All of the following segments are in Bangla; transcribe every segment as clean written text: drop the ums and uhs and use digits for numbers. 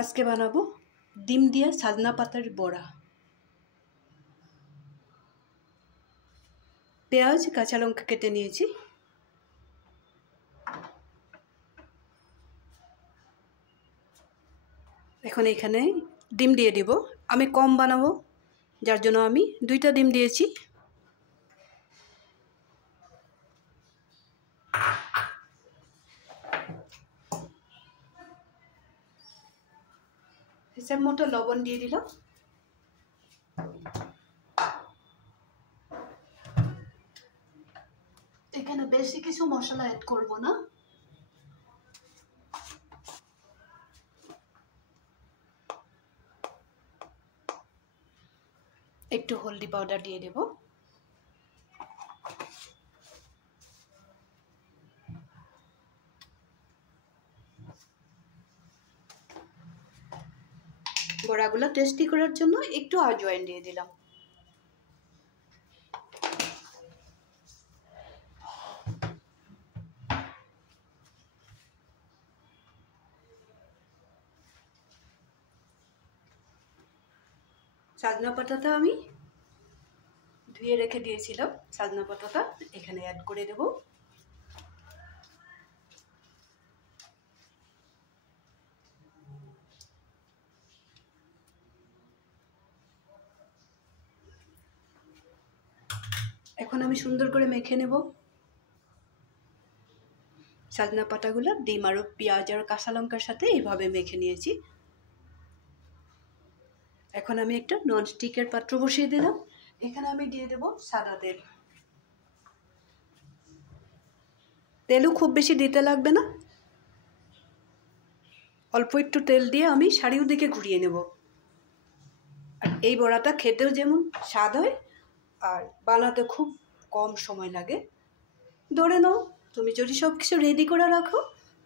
আজকে বানাবো ডিম দিয়ে সাজনা পাতার বড়া। পেঁয়াজ কাঁচা লঙ্কা কেটে নিয়েছি। এখন এখানে ডিম দিয়ে দিব। আমি কম বানাবো, যার জন্য আমি 2টা ডিম দিয়েছি। হিসাব মতো লবণ দিয়ে দিলাম। এখানে বেশি কিছু মশলা অ্যাড করব না। একটু হলদি পাউডার দিয়ে দেব। বড়াগুলো টেস্টি করার জন্য একটু আজওয়াইন দিয়ে দিলাম। সাজনা পাতাটা আমি ধুয়ে রেখে দিয়েছিলাম। সাজনা পাতাটা এখানে অ্যাড করে দেব। এখন আমি সুন্দর করে মেখে নেব। সাজনা পাতাগুলো ডিম আর পেঁয়াজ আর কাঁচা লঙ্কার সাথে এইভাবে মেখে নিয়েছি। এখন আমি একটা ননস্টিকের পাত্র বসিয়ে দিলাম। এখানে আমি দিয়ে দেব সাদা তেল। তেলও খুব বেশি দিতে লাগবে না, অল্প একটু তেল দিয়ে আমি চারিদিকে ঘুরিয়ে নেব। আর এই বড়াটা খেতেও যেমন স্বাদ হয় আর বানাতে খুব কম সময় লাগে। ধরে নাও তুমি যদি সব কিছু রেডি করে রাখো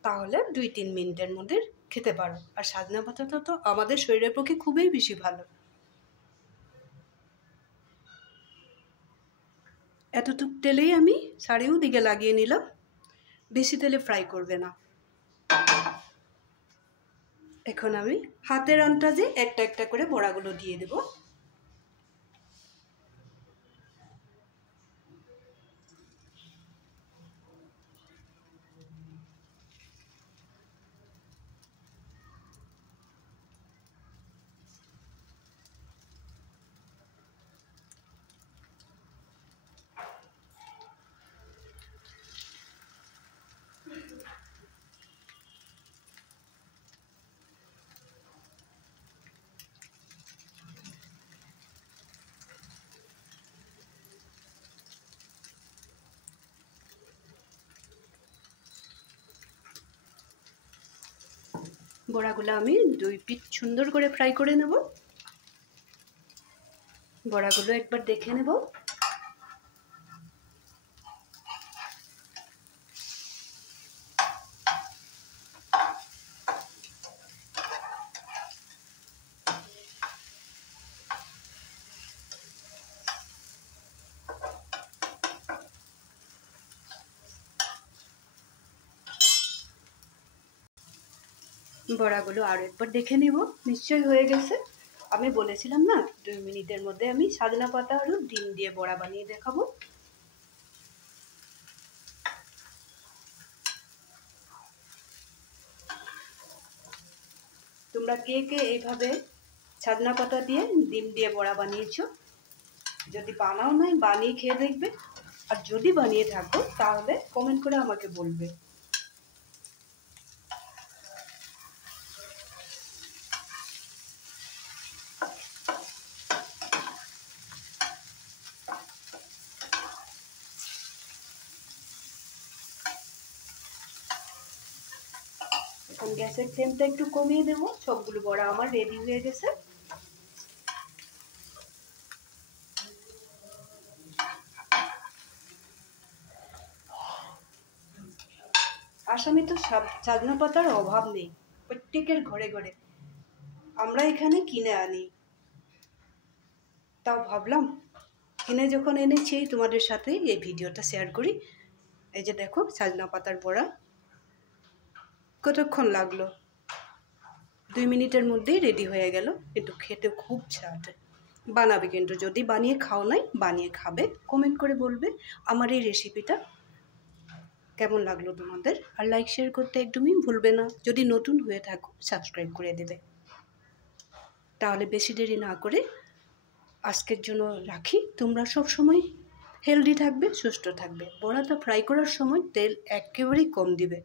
তাহলে 2-3 মিনিটের মধ্যে খেতে পারো। আর সাজনা পাতাটা তো আমাদের শরীরের পক্ষে খুবই বেশি ভালো। এতটুকু তেলেই আমি চারিদিকে লাগিয়ে নিলাম। বেশি তেলে ফ্রাই করবে না। এখন আমি হাতের আন্দাজে একটা একটা করে বড়াগুলো দিয়ে দেব। বড়াগুলো আমি 2 পিঠ সুন্দর করে ফ্রাই করে নেব। বড়াগুলো একবার দেখে নেব। বড়াগুলো আরও একবার দেখে নিব। নিশ্চয়ই হয়ে গেছে। আমি বলেছিলাম না 2 মিনিটের মধ্যে আমি সাজনা পাতা আর ডিম দিয়ে বড়া বানিয়ে দেখাবো। তোমরা কে কে এইভাবে সাজনা পাতা দিয়ে ডিম দিয়ে বড়া বানিয়েছো? যদি বানাও নাই বানিয়ে খেয়ে দেখবে। আর যদি বানিয়ে থাকো তাহলে কমেন্ট করে আমাকে বলবে। এখন গ্যাসের ফ্লেমটা একটু কমিয়ে দেবো। সবগুলো বড়া আমার রেডি হয়ে গেছে। আসামে তো সাজনা পাতার অভাব নেই, প্রত্যেকের ঘরে ঘরে। আমরা এখানে কিনে আনি, তাও ভাবলাম কিনে যখন এনেছি তোমাদের সাথে এই ভিডিওটা শেয়ার করি। এই যে দেখো সাজনা পাতার বড়া কতক্ষণ লাগলো। 2 মিনিটের মধ্যেই রেডি হয়ে গেল, কিন্তু খেতে খুব স্বাদ। বানাবে কিন্তু, যদি বানিয়ে খাও নাই, বানিয়ে খাবে, কমেন্ট করে বলবে আমার এই রেসিপিটা কেমন লাগলো তোমাদের। আর লাইক শেয়ার করতে একদমই ভুলবে না। যদি নতুন হয়ে থাকো সাবস্ক্রাইব করে দেবে। তাহলে বেশি দেরি না করে আজকের জন্য রাখি। তোমরা সব সময় হেলদি থাকবে, সুস্থ থাকবে। বড়াটা ফ্রাই করার সময় তেল একেবারেই কম দিবে।